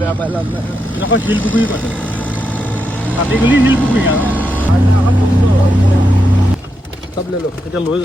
বেয়া পাই লাভ নাই এনেকুৱা শিল পুখুৰী পাতে কাটিগুলি শিল পুখুৰী আৰু চব লৈ লওক এতিয়া লৈ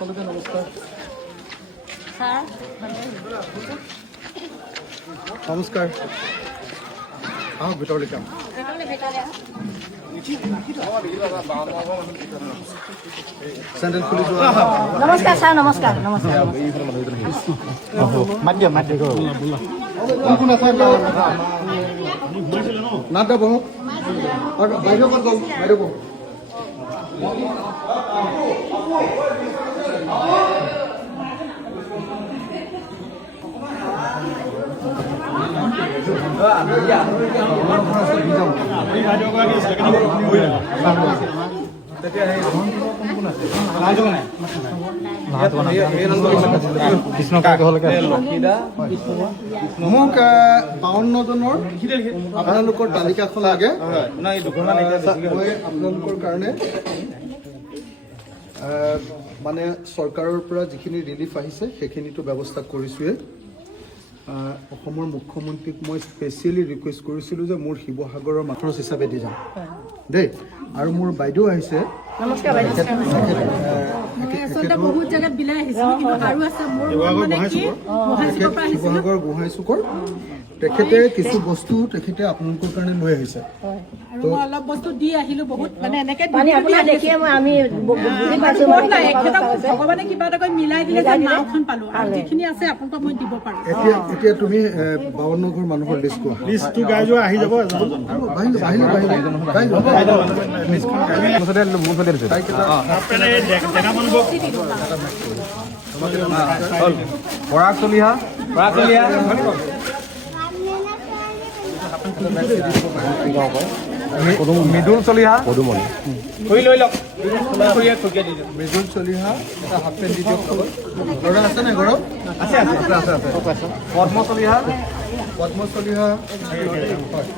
সকলোকে নমস্কাৰ নমস্কাৰ আহক ভিতৰলৈ যাম চেণ্ডেল খুলি যোৱা নমস্কাৰ ছাৰ নমস্কাৰ নমস্কাৰ কোন আছে নাদা বহক বাইদেউ ক'ত গ'ল বাইদেউ বহক মোক 52 জনৰ আপোনালোকৰ তালিকাখন লাগে মই আপোনালোকৰ কাৰণে মানে চৰকাৰৰ পৰা যিখিনি ৰিলিফ আহিছে সেইখিনিতো ব্যৱস্থা কৰিছোঁৱে অসমৰ মুখ্যমন্ত্ৰীক মই স্পেচিয়েলি ৰিকুৱেষ্ট কৰিছিলোঁ যে মোৰ শিৱসাগৰৰ খৰচ হিচাপে দি যাম দেই আৰু মোৰ বাইদেউ আহিছে নমস্কাৰ বাইদেউ বহুত জায়গাত বিলাই আহিছে কিন্তু আৰু আছে মোৰ মানে কি শিৱসাগৰ গোহাঁই চুকৰ তেখেতে কিছু বস্তু তেখেতে আপোনালোকৰ কাৰণে লৈ আহিছে আৰু মই অলপ বস্তু দি আহিলো বহুত মানে এনেকে আপোনাৰ দেখিয়ে আমি বুজি পাইছো ভগৱানে কিবা এটা কৰি মিলাই দিলে যে নাওখন পালো আৰু যিখিনি আছে আপোনাক মই দিব পাৰো এতিয়া তুমি 52 ঘৰ মানুহৰ লিষ্ট কোৱা লিষ্টটো গাই যোৱা আহি যাব পৰাগ চলিহা মৃদুল চলিহা মৃদুল চলিহা এটা হাফ পেণ্ট দি দিয়ক ঘৰত আছে নাই ঘৰত আছে পদ্ম চলিহা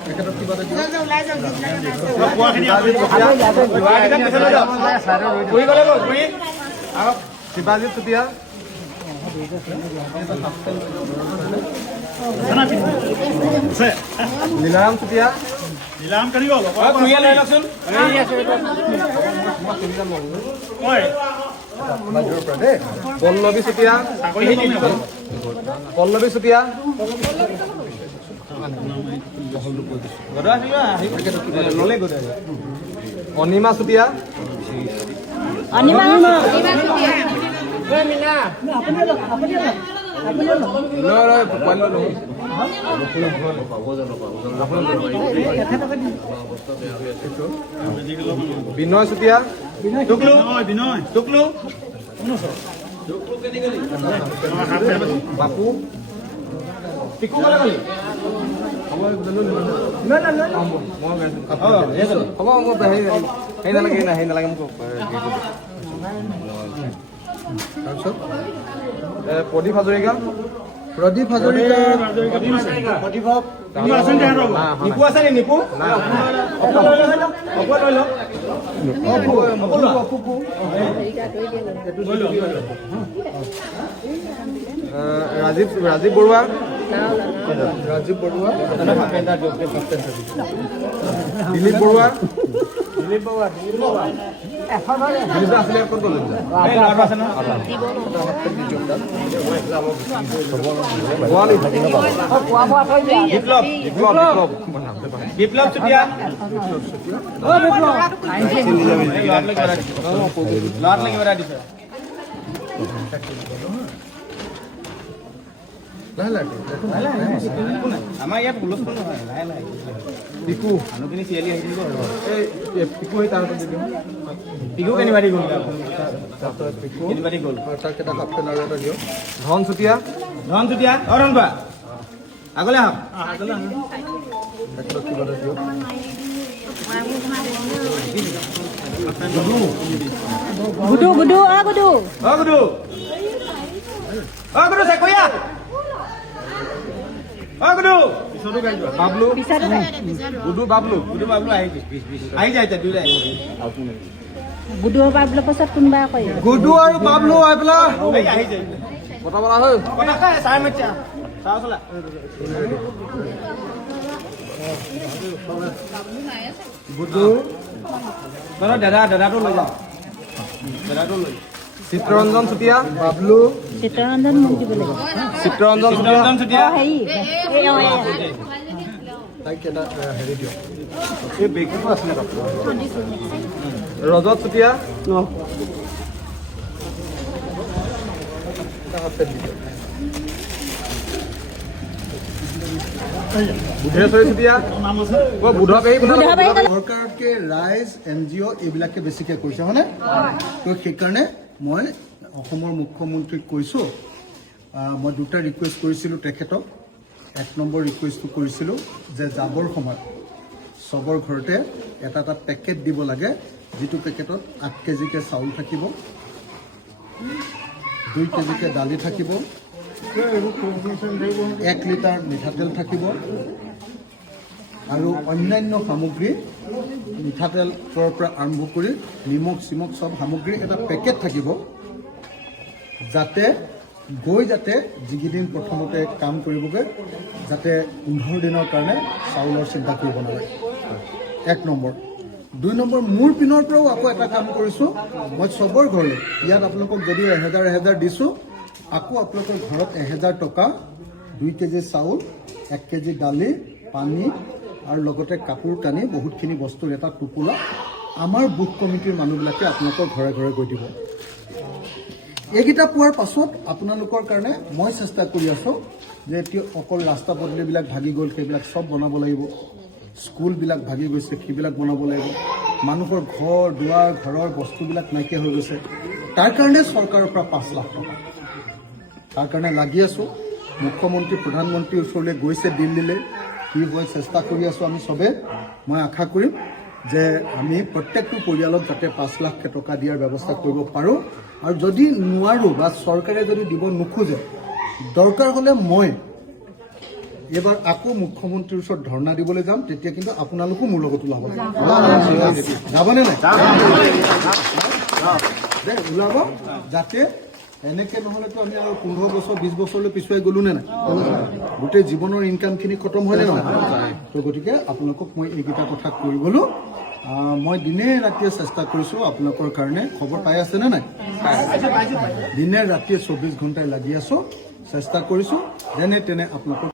তেখেতক কিবা এটা শিৱাজিত চুতীয়া লীলাৰাম চুতীয়া পল্লৱী চুতীয়া অনিমা চুতীয়া বিনয় চুতীয়া বাপু হ'ব মোক হেৰি নালাগে মোক তাৰপিছত প্ৰদীপ হাজৰিকা প্ৰদীপ হাজৰিকা ৰাজীৱ বৰুৱা দিলীপ বৰুৱা বিপ্লৱ চুতীয়া আমাৰ ইয়াত হুলস্থুল নহয় লাহে লাহে পিকু মানুহখিনি চিৰিয়েলি আহি থাকিব পিকু হৈ তাৰ পিকু কেনিবাদি গ'ল কেনিবাদি গ'ল তাকেইটা হাফ পেন আৰু এটা দিয়ক ধন চুতীয়া ধন বা আগলৈ আহক তেখেতক কিবা এটা দিয়ক গুডু গুডু অ গুডু গুডু চেকৈয়া বাবলু আহি যায় এতিয়া দুইটাই গুডু বাবলো পাছত কোনোবা কয় গুডু আৰু বাবলু আহি পেলাই আহি যায় কথা বলা হ'ল চাই মাতিছা চাও চলা গুডু দাদাটো লৈ যাওঁ দাদাটো লৈ চিত্ৰৰঞ্জন চুতীয়া বাবলু চিত্ৰৰঞ্জন মোক দিব লাগিব চিত্ৰৰঞ্জন চুতীয়া হেৰি তাইক এটা হেৰি দিয়ক এই বেগটো আছিলে ৰজত চুতীয়া বুধেশ্বৰী চুতীয়া বুধ চৰকাৰতকে ৰাইজ NGO এইবিলাকে বেছিকে কৰিছে হয়নে তো সেইকাৰণে মই অসমৰ মুখ্যমন্ত্ৰীক কৈছোঁ মই দুটা ৰিকুৱেষ্ট কৰিছিলোঁ তেখেতক 1 নম্বৰ ৰিকুৱেষ্টটো কৰিছিলোঁ যে যাবৰ সময়ত চবৰ ঘৰতে এটা পেকেট দিব লাগে যিটো পেকেটত 8 কেজিকে চাউল থাকিব 2 কেজিকে দালি থাকিব 1 লিটাৰ মিঠাতেল থাকিব আৰু অন্যান্য সামগ্ৰী মিঠাতেলৰ পৰা আৰম্ভ কৰি নিমখ চিমখ চব সামগ্ৰী এটা পেকেট থাকিব যাতে যিকেইদিন প্ৰথমতে কাম কৰিবগৈ যাতে 15 দিনৰ কাৰণে চাউলৰ চিন্তা কৰিব নালাগে 1 নম্বৰ 2 নম্বৰ মোৰ পিনৰ পৰাও আকৌ এটা কাম কৰিছোঁ মই চবৰ ঘৰলৈ ইয়াত আপোনালোকক যদি 1000 দিছোঁ আকৌ আপোনালোকৰ ঘৰত 1000 টকা 2 কেজি চাউল 1 কেজি দালি পানী আৰু লগতে কাপোৰ কানি বহুতখিনি বস্তুৰ এটা টোপোলা আমাৰ বুথ কমিটিৰ মানুহবিলাকে আপোনালোকৰ ঘৰে ঘৰে গৈ দিব এইকেইটা পোৱাৰ পাছত আপোনালোকৰ কাৰণে মই চেষ্টা কৰি আছোঁ যে এতিয়া অকল ৰাস্তা পদূলিবিলাক ভাগি গ'ল সেইবিলাক চব বনাব লাগিব স্কুলবিলাক ভাগি গৈছে সেইবিলাক বনাব লাগিব মানুহৰ ঘৰ দুৱাৰ ঘৰৰ বস্তুবিলাক নাইকিয়া হৈ গৈছে তাৰ কাৰণে চৰকাৰৰ পৰা 5 লাখ টকা তাৰ কাৰণে লাগি আছোঁ মুখ্যমন্ত্ৰী প্ৰধানমন্ত্ৰীৰ ওচৰলৈ গৈছে দিল্লীলৈ কি হয় চেষ্টা কৰি আছোঁ আমি চবে মই আশা কৰিম যে আমি প্ৰত্যেকটো পৰিয়ালক যাতে 5 লাখ টকা দিয়াৰ ব্যৱস্থা কৰিব পাৰোঁ আৰু যদি নোৱাৰোঁ বা চৰকাৰে যদি দিব নোখোজে দৰকাৰ হ'লে মই এবাৰ আকৌ মুখ্যমন্ত্ৰীৰ ওচৰত ধৰ্ণা দিবলৈ যাম তেতিয়া কিন্তু আপোনালোকো মোৰ লগত ওলাব যাবনে নাই ওলাব যাতে এনেকে নহ'লেতো আমি আৰু 15 বছৰ 20 বছৰলৈ পিছুৱাই গ'লো নে নাই গোটেই জীৱনৰ ইনকামখিনি খতম হ'লে নহয় তো গতিকে আপোনালোকক মই এইকেইটা কথা কৰিবলৈ মই দিনে ৰাতিয়ে চেষ্টা কৰিছোঁ আপোনালোকৰ কাৰণে খবৰ পাই আছেনে নাই দিনে ৰাতিয়ে 24 ঘণ্টাই লাগি আছোঁ চেষ্টা কৰিছোঁ যেনে তেনে আপোনালোকক